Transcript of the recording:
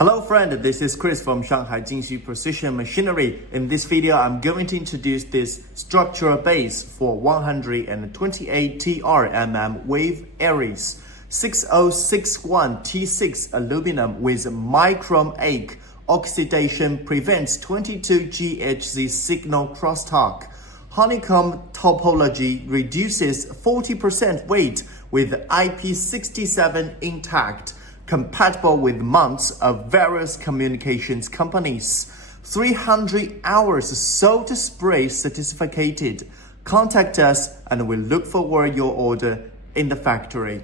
Hello friend, this is Chris from Shanghai Jingxi Precision Machinery. In this video, I'm going to introduce this structural base for 128 TRMM wave Aries 6061 T6 aluminum with micron egg oxidation prevents 22 GHz signal crosstalk. Honeycomb topology reduces 40% weight with IP67 intact, compatible with mounts of various communications companies. 300 hours salt spray certificated. Contact us and we'll look forward your order in the factory.